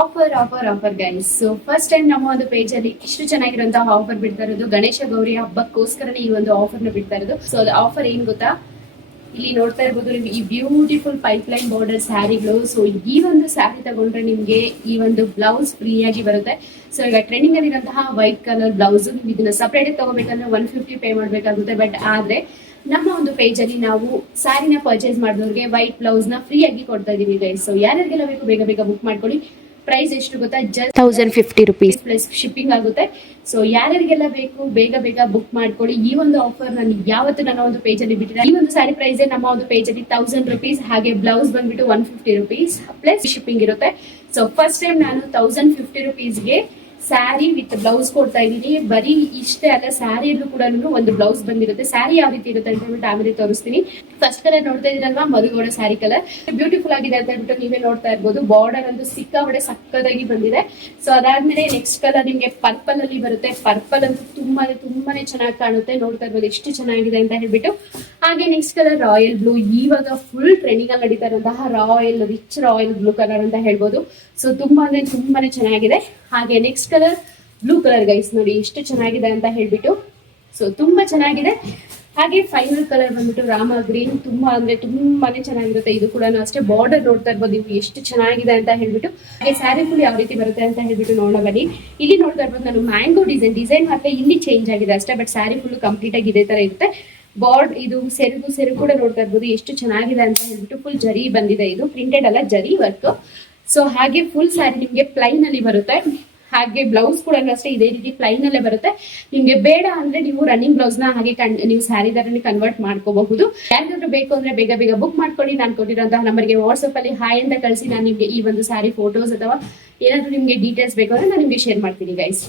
Offer offer offer guys. So first time ನಮ್ಮ ಒಂದು page ಅಲ್ಲಿ ಇಷ್ಟು ಚೆನ್ನಾಗಿರುವಂತಹ ಆಫರ್ ಬಿಡ್ತಾ ಇರೋದು. ಗಣೇಶ ಗೌರಿ ಹಬ್ಬಕ್ಕೋಸ್ಕರನೇ ಈ ಒಂದು ಆಫರ್ ನ ಬಿಡ್ತಾ ಇರೋದು. ಸೊ ಆಫರ್ ಏನ್ ಗೊತ್ತಾ, ಇಲ್ಲಿ ನೋಡ್ತಾ ಇರ್ಬೋದು ನೀವು ಈ ಬ್ಯೂಟಿಫುಲ್ ಪೈಪ್ಲೈನ್ ಬಾರ್ಡರ್ ಸ್ಯಾರಿಗಳು. ಸೊ ಈ ಒಂದು ಸ್ಯಾರಿ ತಗೊಂಡ್ರೆ ನಿಮ್ಗೆ ಈ ಒಂದು ಬ್ಲೌಸ್ ಫ್ರೀ ಆಗಿ ಬರುತ್ತೆ. ಸೊ ಈಗ ಟ್ರೆಂಡಿಂಗ್ ಅಲ್ಲಿ ಇರುವಂತಹ ವೈಟ್ ಕಲರ್ ಬ್ಲೌಸ್ ನೀವು ಇದನ್ನ ಸಪರೇಟ್ ತಗೋಬೇಕಂದ್ರೆ 150 ಪೇ ಮಾಡ್ಬೇಕಾಗುತ್ತೆ. ಬಟ್ ಆದ್ರೆ ನಮ್ಮ ಒಂದು ಪೇಜ್ ಅಲ್ಲಿ ನಾವು ಸ್ಯಾರಿನ ಪರ್ಚೇಸ್ ಮಾಡಿದವ್ರಿಗೆ ವೈಟ್ ಬ್ಲೌಸ್ ನ ಫ್ರೀ ಆಗಿ ಕೊಡ್ತಾ ಇದೀವಿ ಗೈಸ್. ಸೊ ಯಾರ್ಯಾರಿಗೆಲ್ಲ ಬೇಕು ಬೇಗ ಬೇಗ ಬುಕ್ ಮಾಡ್ಕೊಳ್ಳಿ. ಪ್ರೈಸ್ ಎಷ್ಟು ಗೊತ್ತಾ, ಜಸ್ಟ್ 1050 rupees ಪ್ಲಸ್ ಶಿಪ್ಪಿಂಗ್ ಆಗುತ್ತೆ. ಸೊ ಯಾರ್ಯಾರಿಗೆಲ್ಲ ಬೇಕು ಬೇಗ ಬೇಗ ಬುಕ್ ಮಾಡ್ಕೊಳ್ಳಿ. ಈ ಒಂದು ಆಫರ್ ನಾನು ಯಾವತ್ತು ನನ್ನ ಒಂದು ಪೇಜ್ ಅಲ್ಲಿ ಬಿಟ್ಟಿಲ್ಲ. ಈ ಒಂದು ಸ್ಯಾರಿ ಪ್ರೈಸ್ ನಮ್ಮ ಒಂದು ಪೇಜ್ ಅಲ್ಲಿ 1000 rupees, ಹಾಗೆ ಬ್ಲೌಸ್ ಬಂದ್ಬಿಟ್ಟು 150 rupees ಪ್ಲಸ್ ಶಿಪ್ಪಿಂಗ್ ಇರುತ್ತೆ. ಸೊ ಫಸ್ಟ್ ಟೈಮ್ ನಾನು 1050 rupees ಗೆ ಸ್ಯಾರಿ ವಿತ್ ಬ್ಲೌಸ್ ಕೊಡ್ತಾ ಇದ್ದೀನಿ. ಬರೀ ಇಷ್ಟೇ ಅಲ್ಲ, ಸ್ಯಾರಿಯಲ್ಲೂ ಕೂಡ ಒಂದು ಬ್ಲೌಸ್ ಬಂದಿರುತ್ತೆ. ಸ್ಯಾರಿ ಯಾವ ರೀತಿ ಇರುತ್ತೆ ಅಂತ ಹೇಳ್ಬಿಟ್ಟು ಆಮೇಲೆ ತೋರಿಸ್ತೀನಿ. ಫಸ್ಟ್ ಕಲರ್ ನೋಡ್ತಾ ಇದೀರಲ್ವಾ, ಮರುಗೋಡ ಸ್ಯಾರಿ ಕಲರ್ ಬ್ಯೂಟಿಫುಲ್ ಆಗಿದೆ ಅಂತ ಹೇಳ್ಬಿಟ್ಟು ನೀವೇ ನೋಡ್ತಾ ಇರ್ಬೋದು. ಬಾರ್ಡರ್ ಅಂತೂ ಸಿಕ್ಕಾಪಟ್ಟೆ ಸಕ್ಕದಾಗಿ ಬಂದಿದೆ. ಸೊ ಅದಾದ್ಮೇಲೆ ನೆಕ್ಸ್ಟ್ ಕಲರ್ ನಿಮ್ಗೆ ಪರ್ಪಲ್ ಅಲ್ಲಿ ಬರುತ್ತೆ. ಪರ್ಪಲ್ ಅಂತೂ ತುಂಬಾನೇ ಚೆನ್ನಾಗಿ ಕಾಣುತ್ತೆ. ನೋಡ್ತಾ ಇರ್ಬೋದು ಎಷ್ಟು ಚೆನ್ನಾಗಿದೆ ಅಂತ ಹೇಳ್ಬಿಟ್ಟು. ಹಾಗೆ ನೆಕ್ಸ್ಟ್ ಕಲರ್ ರಾಯಲ್ ಬ್ಲೂ. ಇವಾಗ ಫುಲ್ ಟ್ರೆಂಡಿಂಗ್ ಅಲ್ಲಿ ನಡೀತಾ ಇರುವಂತಹ royal, rich royal blue colour ಅಂತ ಹೇಳ್ಬೋದು. ಸೊ ತುಂಬಾನೇ ಚೆನ್ನಾಗಿದೆ. ಹಾಗೆ next colour blue colour guys, ನೋಡಿ ಎಷ್ಟು ಚೆನ್ನಾಗಿದೆ ಅಂತ ಹೇಳ್ಬಿಟ್ಟು. ಸೊ ತುಂಬಾ ಚೆನ್ನಾಗಿದೆ. ಹಾಗೆ ಫೈನಲ್ ಕಲರ್ ಬಂದ್ಬಿಟ್ಟು ರಾಮ ಗ್ರೀನ್. ತುಂಬಾನೇ ಚೆನ್ನಾಗಿರುತ್ತೆ. ಇದು ಕೂಡ ಅಷ್ಟೇ. ಬಾರ್ಡರ್ ನೋಡ್ತಾ ಇರ್ಬೋದು ನೀವು ಎಷ್ಟು ಚೆನ್ನಾಗಿದೆ ಅಂತ ಹೇಳ್ಬಿಟ್ಟು. ಹಾಗೆ ಸ್ಯಾರಿ ಫುಲ್ ಯಾವ ರೀತಿ ಬರುತ್ತೆ ಅಂತ ಹೇಳ್ಬಿಟ್ಟು ನೋಡೋಣ ಬನ್ನಿ. ಇಲ್ಲಿ ನೋಡ್ತಾ ಇರ್ಬೋದು ನಾನು ಮ್ಯಾಂಗೋ ಡಿಸೈನ್ ಮಾತ್ರ ಇಲ್ಲಿ ಚೇಂಜ್ ಆಗಿದೆ ಅಷ್ಟೇ. ಬಟ್ ಸ್ಯಾರಿ ಫುಲ್ ಕಂಪ್ಲೀಟ್ ಆಗಿ ಇದೇ ತರ ಇರುತ್ತೆ. ಇದು ಸೆರಗು ಕೂಡ ನೋಡ್ತಾ ಇರ್ಬೋದು ಎಷ್ಟು ಚೆನ್ನಾಗಿದೆ ಅಂತ ಹೇಳ್ಬಿಟ್ಟು. ಫುಲ್ ಜರಿ ಬಂದಿದೆ. ಇದು ಪ್ರಿಂಟೆಡ್ ಅಲ್ಲ, ಜರಿ ವರ್ಕ್. ಸೊ ಹಾಗೆ ಫುಲ್ ಸ್ಯಾರಿ ನಿಮ್ಗೆ ಪ್ಲೈನ್ ಅಲ್ಲಿ ಬರುತ್ತೆ. ಹಾಗೆ ಬ್ಲೌಸ್ ಕೂಡ ಅಷ್ಟೇ ಇದೇ ರೀತಿ ಪ್ಲೈನ್ ಅಲ್ಲೇ ಬರುತ್ತೆ. ನಿಮ್ಗೆ ಬೇಡ ಅಂದ್ರೆ ನೀವು ರನ್ನಿಂಗ್ ಬ್ಲೌಸ್ ನ ಹಾಗೆ ನೀವು ಸ್ಯಾರಿ ತರ ಕನ್ವರ್ಟ್ ಮಾಡ್ಕೋಬಹುದು. ಯಾರಿಗಾದ್ರೂ ಬೇಕು ಅಂದ್ರೆ ಬೇಗ ಬೇಗ ಬುಕ್ ಮಾಡ್ಕೊಳ್ಳಿ. ನಾನು ಕೊಟ್ಟಿರೋಂತಹ ನಂಬರ್ಗೆ ವಾಟ್ಸ್ಆಪ್ ಅಲ್ಲಿ ಹಾಯ್ ಅಂತ ಕಳಿಸಿ ನಾನು ನಿಮ್ಗೆ ಈ ಒಂದು ಸ್ಯಾರಿ ಫೋಟೋಸ್ ಅಥವಾ ಏನಾದ್ರು ನಿಮ್ಗೆ ಡೀಟೇಲ್ಸ್ ಬೇಕು ಅಂದ್ರೆ ನಾನು ನಿಮ್ಗೆ ಶೇರ್ ಮಾಡ್ತೀನಿ ಗೈಸ್.